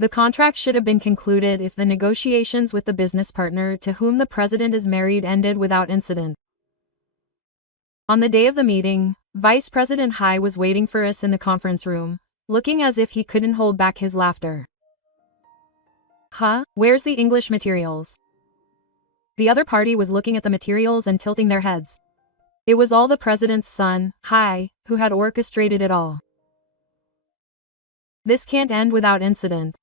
The contract should have been concluded if the negotiations with the business partner to whom the president is married ended without incident. On the day of the meeting, Vice President Hai was waiting for us in the conference room, looking as if he couldn't hold back his laughter. Huh? Where's the English materials? The other party was looking at the materials and tilting their heads. It was all the president's son, Hai, who had orchestrated it all. This can't end without incident.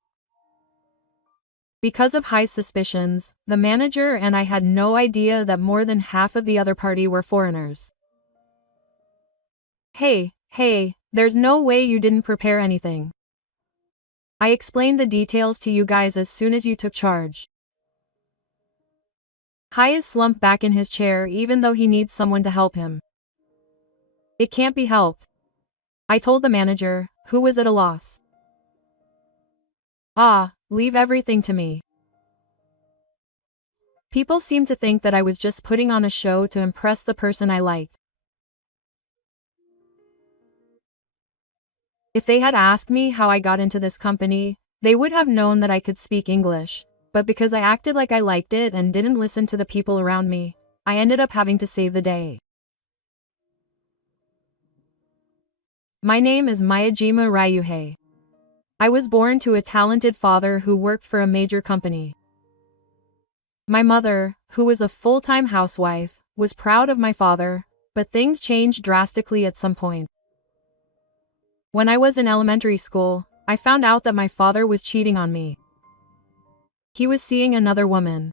Because of Hai's suspicions, the manager and I had no idea that more than half of the other party were foreigners. Hey, there's no way you didn't prepare anything. I explained the details to you guys as soon as you took charge. Hai is slumped back in his chair even though he needs someone to help him. It can't be helped, I told the manager, who was at a loss. Leave everything to me. People seemed to think that I was just putting on a show to impress the person I liked. If they had asked me how I got into this company, they would have known that I could speak English, but because I acted like I liked it and didn't listen to the people around me, I ended up having to save the day. My name is Miyajima Ryuhei. I was born to a talented father who worked for a major company. My mother, who was a full-time housewife, was proud of my father, but things changed drastically at some point. When I was in elementary school, I found out that my father was cheating on me. He was seeing another woman.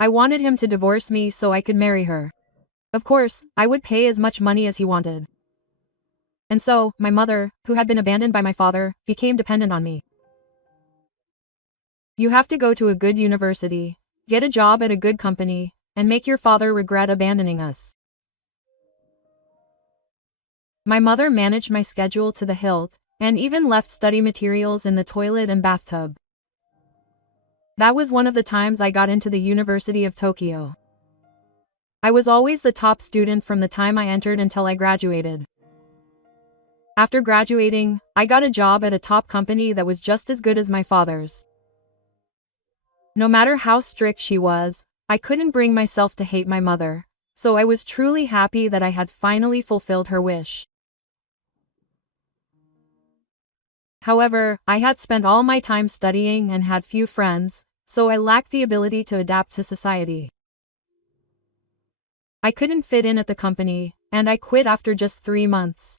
I wanted him to divorce me so I could marry her. Of course, I would pay as much money as he wanted. And so, my mother, who had been abandoned by my father, became dependent on me. You have to go to a good university, get a job at a good company, and make your father regret abandoning us. My mother managed my schedule to the hilt, and even left study materials in the toilet and bathtub. That was one of the times I got into the University of Tokyo. I was always the top student from the time I entered until I graduated. After graduating, I got a job at a top company that was just as good as my father's. No matter how strict she was, I couldn't bring myself to hate my mother, so I was truly happy that I had finally fulfilled her wish. However, I had spent all my time studying and had few friends, so I lacked the ability to adapt to society. I couldn't fit in at the company, and I quit after just 3 months.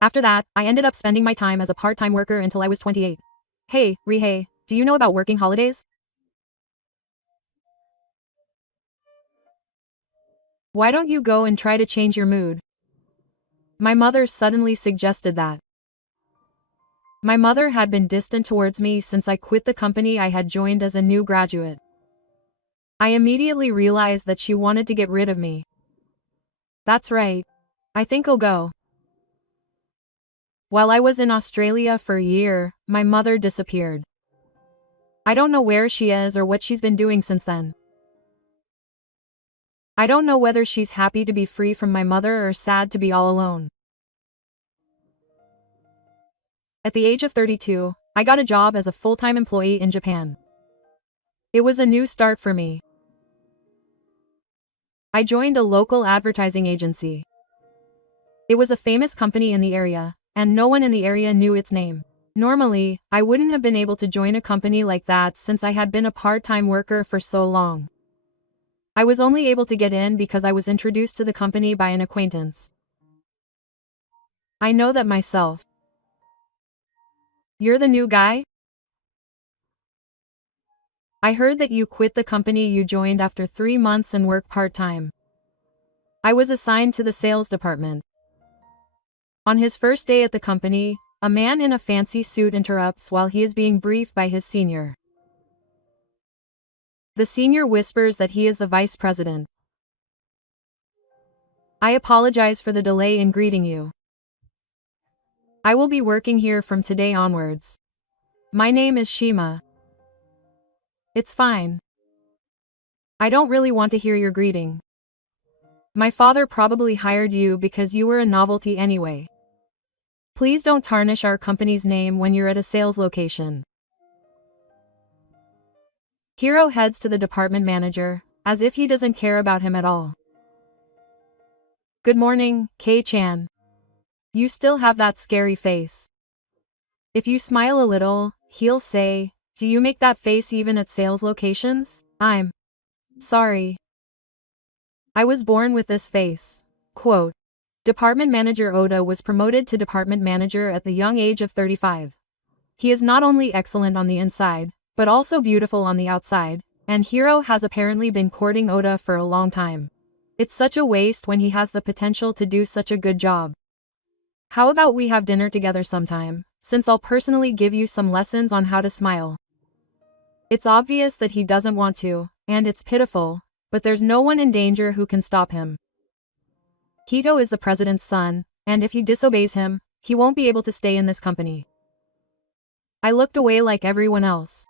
After that, I ended up spending my time as a part-time worker until I was 28. Hey, Rihei, do you know about working holidays? Why don't you go and try to change your mood? My mother suddenly suggested that. My mother had been distant towards me since I quit the company I had joined as a new graduate. I immediately realized that she wanted to get rid of me. That's right. I think I'll go. While I was in Australia for a year, my mother disappeared. I don't know where she is or what she's been doing since then. I don't know whether she's happy to be free from my mother or sad to be all alone. At the age of 32, I got a job as a full-time employee in Japan. It was a new start for me. I joined a local advertising agency. It was a famous company in the area, and no one in the area knew its name. Normally, I wouldn't have been able to join a company like that since I had been a part-time worker for so long. I was only able to get in because I was introduced to the company by an acquaintance. I know that myself. You're the new guy? I heard that you quit the company you joined after 3 months and work part-time. I was assigned to the sales department. On his first day at the company, a man in a fancy suit interrupts while he is being briefed by his senior. The senior whispers that he is the vice president. I apologize for the delay in greeting you. I will be working here from today onwards. My name is Shima. It's fine. I don't really want to hear your greeting. My father probably hired you because you were a novelty anyway. Please don't tarnish our company's name when you're at a sales location. Hiro heads to the department manager, as if he doesn't care about him at all. Good morning, Kei-chan. You still have that scary face. If you smile a little, he'll say, do you make that face even at sales locations? I'm sorry. I was born with this face. Quote. Department Manager Oda was promoted to department manager at the young age of 35. He is not only excellent on the inside, but also beautiful on the outside, and Hiro has apparently been courting Oda for a long time. It's such a waste when he has the potential to do such a good job. How about we have dinner together sometime, since I'll personally give you some lessons on how to smile. It's obvious that he doesn't want to, and it's pitiful, but there's no one in danger who can stop him. Hito is the president's son, and if he disobeys him, he won't be able to stay in this company. I looked away like everyone else.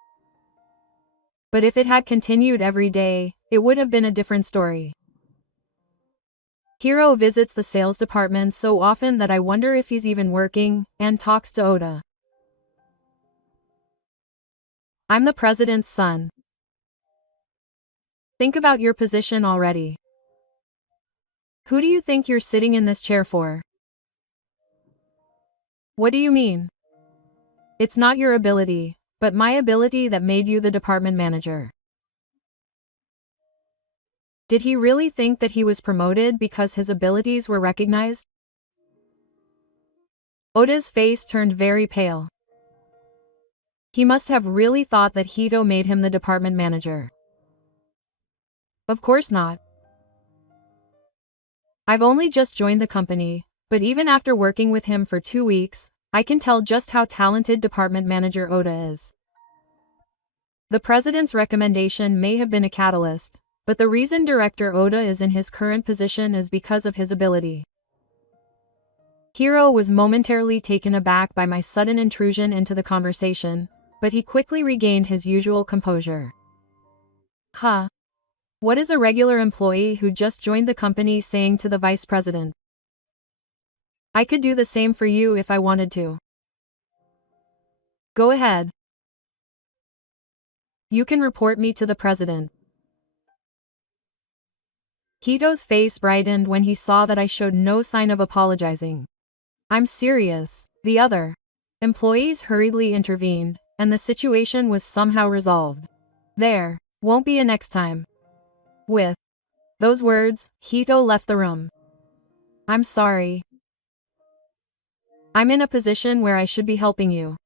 But if it had continued every day, it would have been a different story. Hiro visits the sales department so often that I wonder if he's even working, and talks to Oda. I'm the president's son. Think about your position already. Who do you think you're sitting in this chair for? What do you mean? It's not your ability, but my ability that made you the department manager. Did he really think that he was promoted because his abilities were recognized? Oda's face turned very pale. He must have really thought that Hito made him the department manager. Of course not. I've only just joined the company, but even after working with him for 2 weeks, I can tell just how talented department manager Oda is. The president's recommendation may have been a catalyst, but the reason director Oda is in his current position is because of his ability. Hiro was momentarily taken aback by my sudden intrusion into the conversation, but he quickly regained his usual composure. Huh? What is a regular employee who just joined the company saying to the vice president? I could do the same for you if I wanted to. Go ahead. You can report me to the president. Hito's face brightened when he saw that I showed no sign of apologizing. I'm serious. The other employees hurriedly intervened, and the situation was somehow resolved. There won't be a next time. With those words, Hito left the room. I'm sorry. I'm in a position where I should be helping you.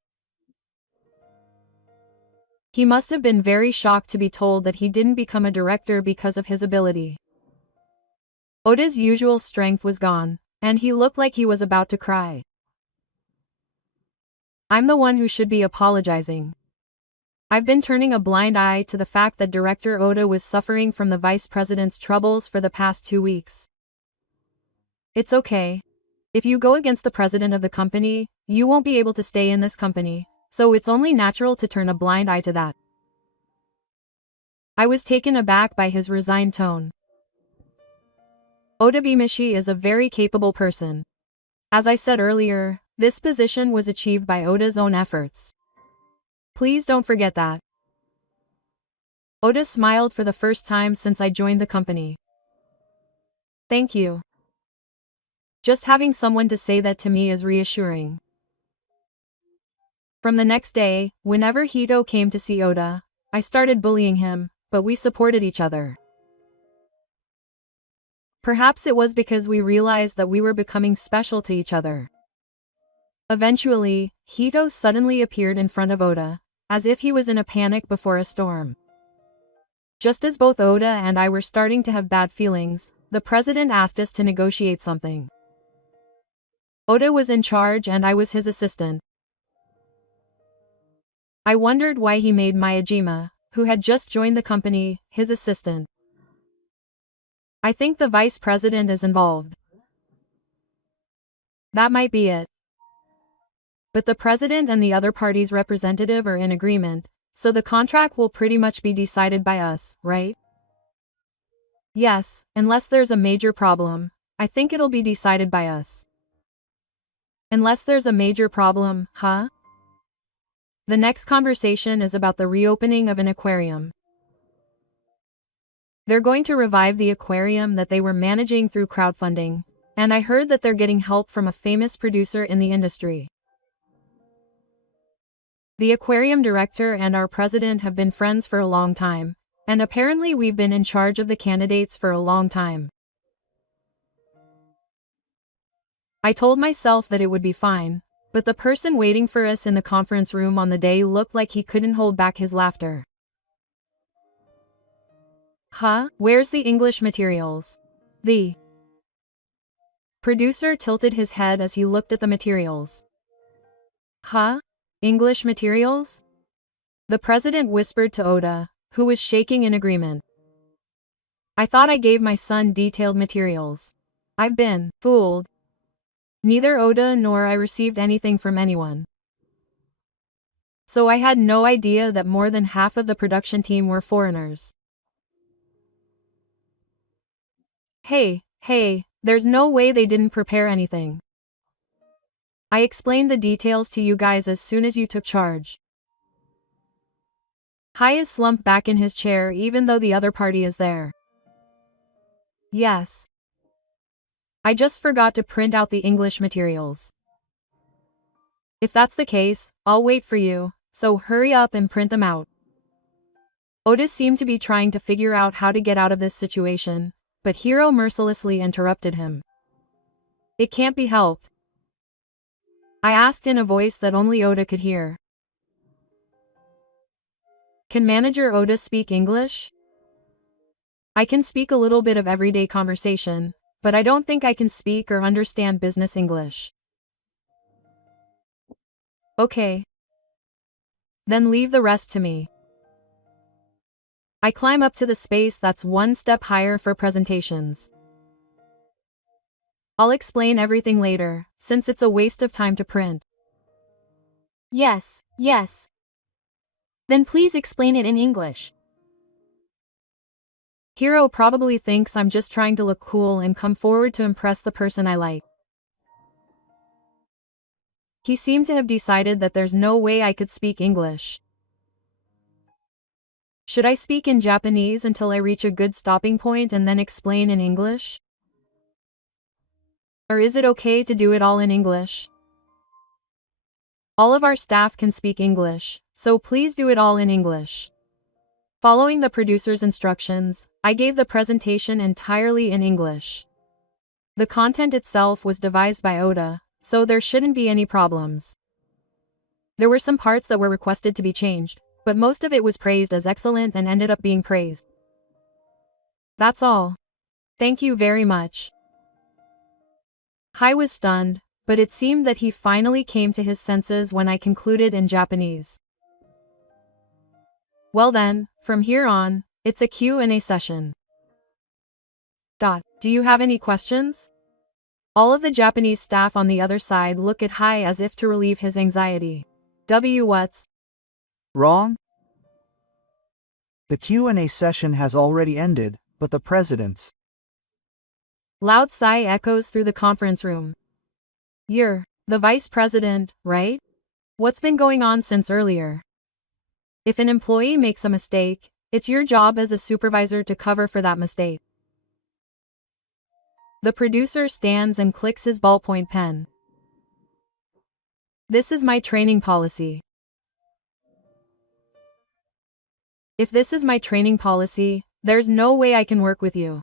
He must have been very shocked to be told that he didn't become a director because of his ability. Oda's usual strength was gone, and he looked like he was about to cry. I'm the one who should be apologizing. I've been turning a blind eye to the fact that Director Oda was suffering from the vice president's troubles for the past 2 weeks. It's okay. If you go against the president of the company, you won't be able to stay in this company, so it's only natural to turn a blind eye to that. I was taken aback by his resigned tone. Oda Bimishi is a very capable person. As I said earlier, this position was achieved by Oda's own efforts. Please don't forget that. Oda smiled for the first time since I joined the company. Thank you. Just having someone to say that to me is reassuring. From the next day, whenever Hito came to see Oda, I started bullying him, but we supported each other. Perhaps it was because we realized that we were becoming special to each other. Eventually, Hito suddenly appeared in front of Oda, as if he was in a panic before a storm. Just as both Oda and I were starting to have bad feelings, the president asked us to negotiate something. Oda was in charge and I was his assistant. I wondered why he made Miyajima, who had just joined the company, his assistant. I think the vice president is involved. That might be it. But the president and the other party's representative are in agreement, so the contract will pretty much be decided by us, right? Yes, unless there's a major problem, I think it'll be decided by us. Unless there's a major problem, huh? The next conversation is about the reopening of an aquarium. They're going to revive the aquarium that they were managing through crowdfunding, and I heard that they're getting help from a famous producer in the industry. The aquarium director and our president have been friends for a long time, and apparently we've been in charge of the candidates for a long time. I told myself that it would be fine, but the person waiting for us in the conference room on the day looked like he couldn't hold back his laughter. Huh? Where's the English materials? The producer tilted his head as he looked at the materials. Huh? English materials? The president whispered to Oda, who was shaking in agreement. I thought I gave my son detailed materials. I've been fooled. Neither Oda nor I received anything from anyone. So I had no idea that more than half of the production team were foreigners. Hey, there's no way they didn't prepare anything. I explained the details to you guys as soon as you took charge. Hai is slumped back in his chair even though the other party is there. Yes. I just forgot to print out the English materials. If that's the case, I'll wait for you, so hurry up and print them out. Otis seemed to be trying to figure out how to get out of this situation, but Hiro mercilessly interrupted him. It can't be helped. I asked in a voice that only Oda could hear. Can Manager Oda speak English? I can speak a little bit of everyday conversation, but I don't think I can speak or understand business English. Okay. Then leave the rest to me. I climb up to the space that's one step higher for presentations. I'll explain everything later, since it's a waste of time to print. Yes. Then please explain it in English. Hiro probably thinks I'm just trying to look cool and come forward to impress the person I like. He seemed to have decided that there's no way I could speak English. Should I speak in Japanese until I reach a good stopping point and then explain in English? Or is it okay to do it all in English? All of our staff can speak English, so please do it all in English. Following the producer's instructions, I gave the presentation entirely in English. The content itself was devised by Oda, so there shouldn't be any problems. There were some parts that were requested to be changed, but most of it was praised as excellent and ended up being praised. That's all. Thank you very much. Hai was stunned, but it seemed that he finally came to his senses when I concluded in Japanese. Well then, from here on, it's a Q&A session. Do you have any questions? All of the Japanese staff on the other side look at Hai as if to relieve his anxiety. What's wrong? The Q&A session has already ended, but the president's loud sigh echoes through the conference room. You're the vice president, right? What's been going on since earlier? If an employee makes a mistake, it's your job as a supervisor to cover for that mistake. The producer stands and clicks his ballpoint pen. This is my training policy. If this is my training policy, there's no way I can work with you.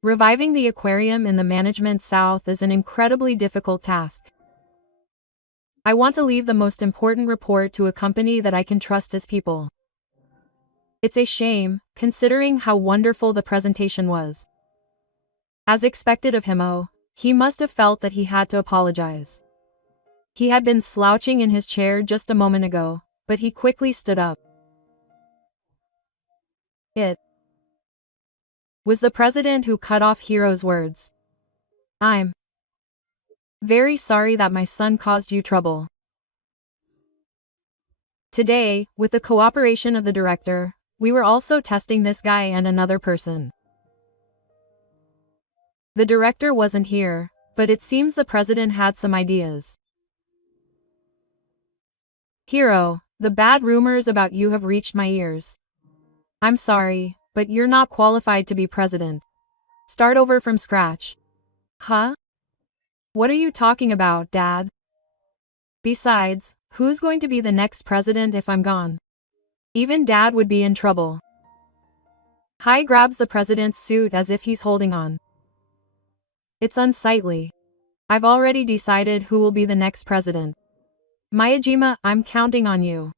Reviving the aquarium in the management south is an incredibly difficult task. I want to leave the most important report to a company that I can trust as people. It's a shame, considering how wonderful the presentation was. As expected of him, he must have felt that he had to apologize. He had been slouching in his chair just a moment ago, but he quickly stood up. It was the president who cut off Hiro's words. I'm very sorry that my son caused you trouble. Today, with the cooperation of the director, we were also testing this guy and another person. The director wasn't here, but it seems the president had some ideas. Hiro, the bad rumors about you have reached my ears. I'm sorry, but you're not qualified to be president. Start over from scratch. Huh? What are you talking about, Dad? Besides, who's going to be the next president if I'm gone? Even Dad would be in trouble. Hai grabs the president's suit as if he's holding on. It's unsightly. I've already decided who will be the next president. Miyajima, I'm counting on you.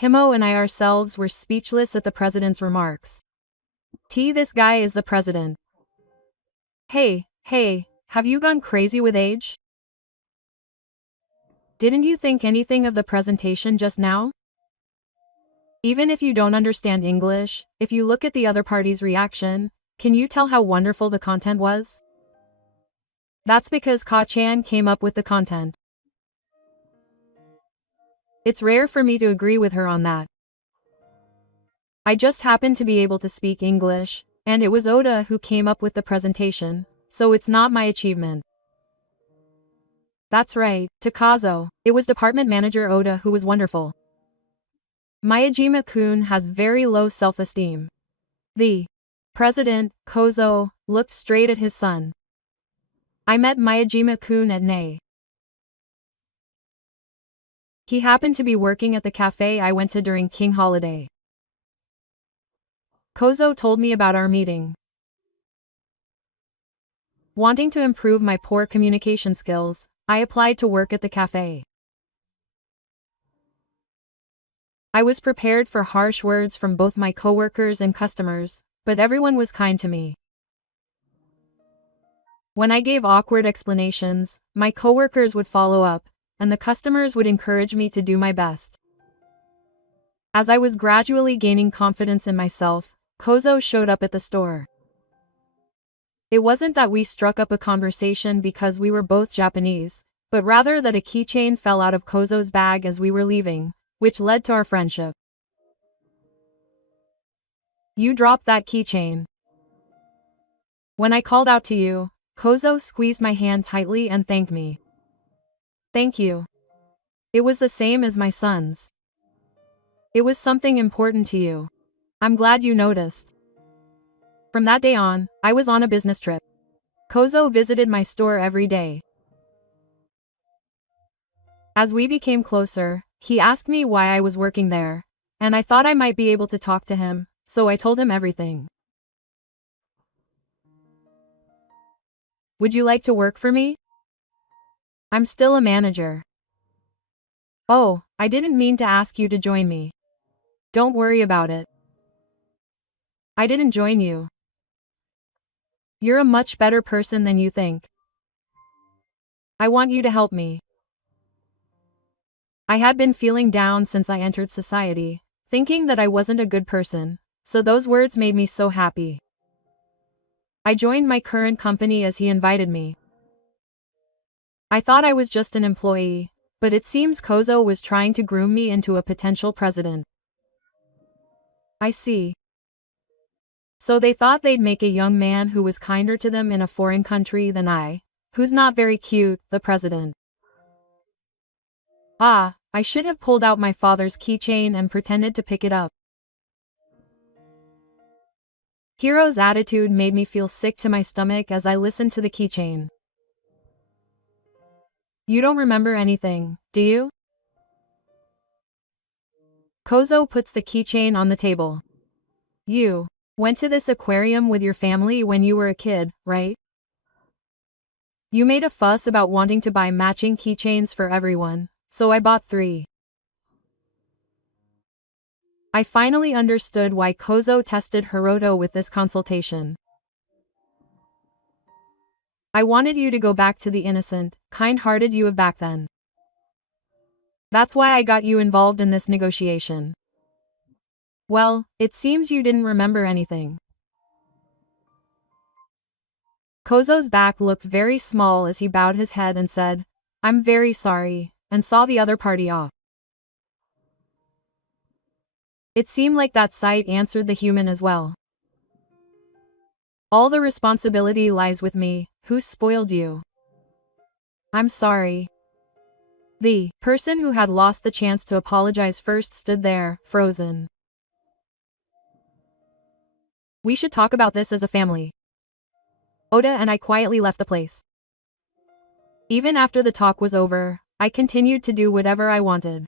Himo and I ourselves were speechless at the president's remarks. This guy is the president. Hey, have you gone crazy with age? Didn't you think anything of the presentation just now? Even if you don't understand English, if you look at the other party's reaction, can you tell how wonderful the content was? That's because Ka-chan came up with the content. It's rare for me to agree with her on that. I just happen to be able to speak English, and it was Oda who came up with the presentation, so it's not my achievement. That's right, Takazo, it was Department Manager Oda who was wonderful. Miyajima-kun has very low self-esteem. The president, Kozo, looked straight at his son. I met Miyajima-kun at NA. He happened to be working at the cafe I went to during King holiday. Kozo told me about our meeting. Wanting to improve my poor communication skills, I applied to work at the cafe. I was prepared for harsh words from both my coworkers and customers, but everyone was kind to me. When I gave awkward explanations, my coworkers would follow up, and the customers would encourage me to do my best. As I was gradually gaining confidence in myself, Kozo showed up at the store. It wasn't that we struck up a conversation because we were both Japanese, but rather that a keychain fell out of Kozo's bag as we were leaving, which led to our friendship. You dropped that keychain. When I called out to you, Kozo squeezed my hand tightly and thanked me. Thank you. It was the same as my son's. It was something important to you. I'm glad you noticed. From that day on, I was on a business trip. Kozo visited my store every day. As we became closer, he asked me why I was working there, and I thought I might be able to talk to him, so I told him everything. Would you like to work for me? I'm still a manager. Oh, I didn't mean to ask you to join me. Don't worry about it. I didn't join you. You're a much better person than you think. I want you to help me. I had been feeling down since I entered society, thinking that I wasn't a good person, so those words made me so happy. I joined my current company as he invited me. I thought I was just an employee, but it seems Kozo was trying to groom me into a potential president. I see. So they thought they'd make a young man who was kinder to them in a foreign country than I, who's not very cute, the president. Ah, I should have pulled out my father's keychain and pretended to pick it up. Hiro's attitude made me feel sick to my stomach as I listened to the keychain. You don't remember anything, do you? Kozo puts the keychain on the table. You went to this aquarium with your family when you were a kid, right? You made a fuss about wanting to buy matching keychains for everyone, so I bought 3. I finally understood why Kozo tested Hiroto with this consultation. I wanted you to go back to the innocent, kind-hearted you of back then. That's why I got you involved in this negotiation. Well, it seems you didn't remember anything. Kozo's back looked very small as he bowed his head and said, I'm very sorry, and saw the other party off. It seemed like that sight answered the human as well. All the responsibility lies with me, who spoiled you. I'm sorry. The person who had lost the chance to apologize first stood there, frozen. We should talk about this as a family. Oda and I quietly left the place. Even after the talk was over, I continued to do whatever I wanted.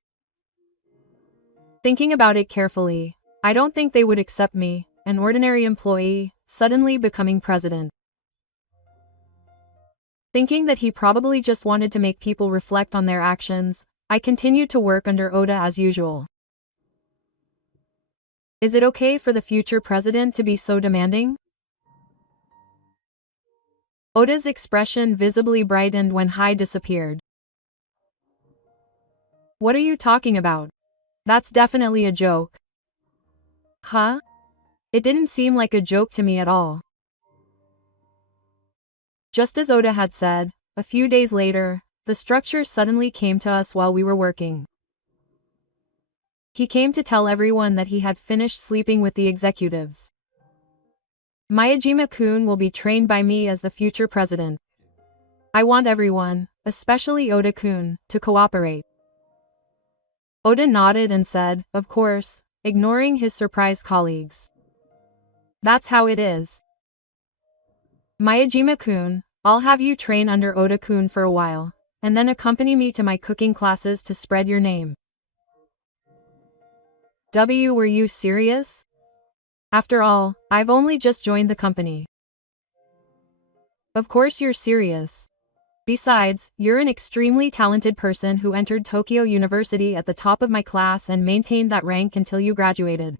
Thinking about it carefully, I don't think they would accept me, an ordinary employee, suddenly becoming president. Thinking that he probably just wanted to make people reflect on their actions, I continued to work under Oda as usual. Is it okay for the future president to be so demanding? Oda's expression visibly brightened when Hai disappeared. What are you talking about? That's definitely a joke. Huh? It didn't seem like a joke to me at all. Just as Oda had said, a few days later, the structure suddenly came to us while we were working. He came to tell everyone that he had finished sleeping with the executives. Miyajima-kun will be trained by me as the future president. I want everyone, especially Oda-kun, to cooperate. Oda nodded and said, of course, ignoring his surprised colleagues. That's how it is. Miyajima-kun, I'll have you train under Oda-kun for a while, and then accompany me to my cooking classes to spread your name. Were you serious? After all, I've only just joined the company. Of course you're serious. Besides, you're an extremely talented person who entered Tokyo University at the top of my class and maintained that rank until you graduated.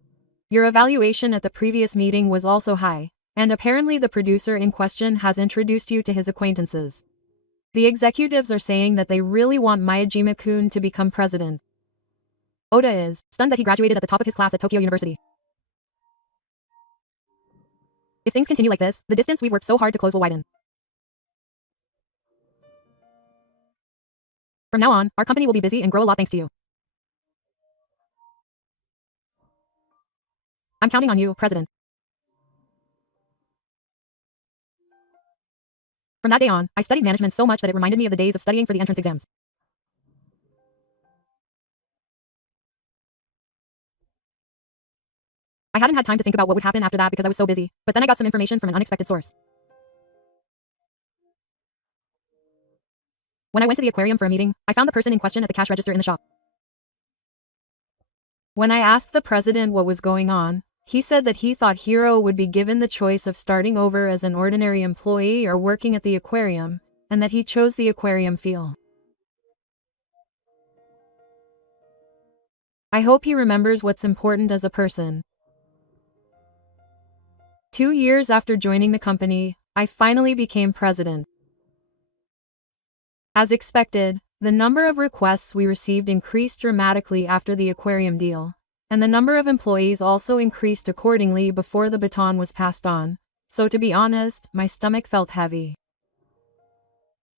Your evaluation at the previous meeting was also high, and apparently the producer in question has introduced you to his acquaintances. The executives are saying that they really want Miyajima-kun to become president. Oda is stunned that he graduated at the top of his class at Tokyo University. If things continue like this, the distance we've worked so hard to close will widen. From now on, our company will be busy and grow a lot thanks to you. I'm counting on you, President. From that day on, I studied management so much that it reminded me of the days of studying for the entrance exams. I hadn't had time to think about what would happen after that because I was so busy, but then I got some information from an unexpected source. When I went to the aquarium for a meeting, I found the person in question at the cash register in the shop. When I asked the president what was going on, he said that he thought Hiro would be given the choice of starting over as an ordinary employee or working at the aquarium, and that he chose the aquarium field. I hope he remembers what's important as a person. 2 years after joining the company, I finally became president. As expected, the number of requests we received increased dramatically after the aquarium deal, and the number of employees also increased accordingly before the baton was passed on, so to be honest, my stomach felt heavy.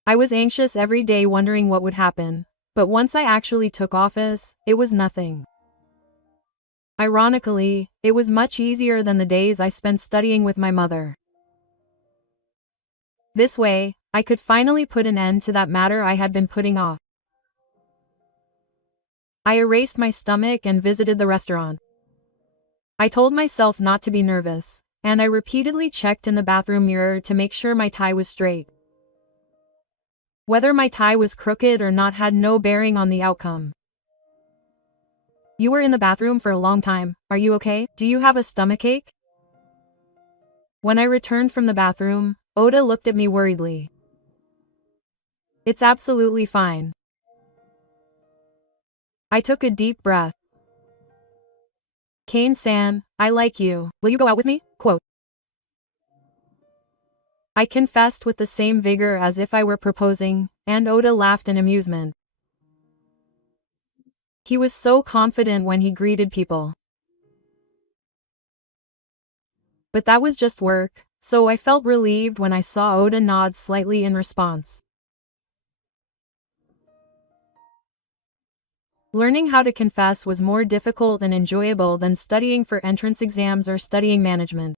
I was anxious every day wondering what would happen, but once I actually took office, it was nothing. Ironically, it was much easier than the days I spent studying with my mother. This way, I could finally put an end to that matter I had been putting off. I erased my stomach and visited the restaurant. I told myself not to be nervous, and I repeatedly checked in the bathroom mirror to make sure my tie was straight. Whether my tie was crooked or not had no bearing on the outcome. You were in the bathroom for a long time. Are you okay? Do you have a stomachache? When I returned from the bathroom, Oda looked at me worriedly. It's absolutely fine. I took a deep breath. Kane-san, I like you. Will you go out with me? Quote. I confessed with the same vigor as if I were proposing, and Oda laughed in amusement. He was so confident when he greeted people. But that was just work, so I felt relieved when I saw Oda nod slightly in response. Learning how to confess was more difficult and enjoyable than studying for entrance exams or studying management.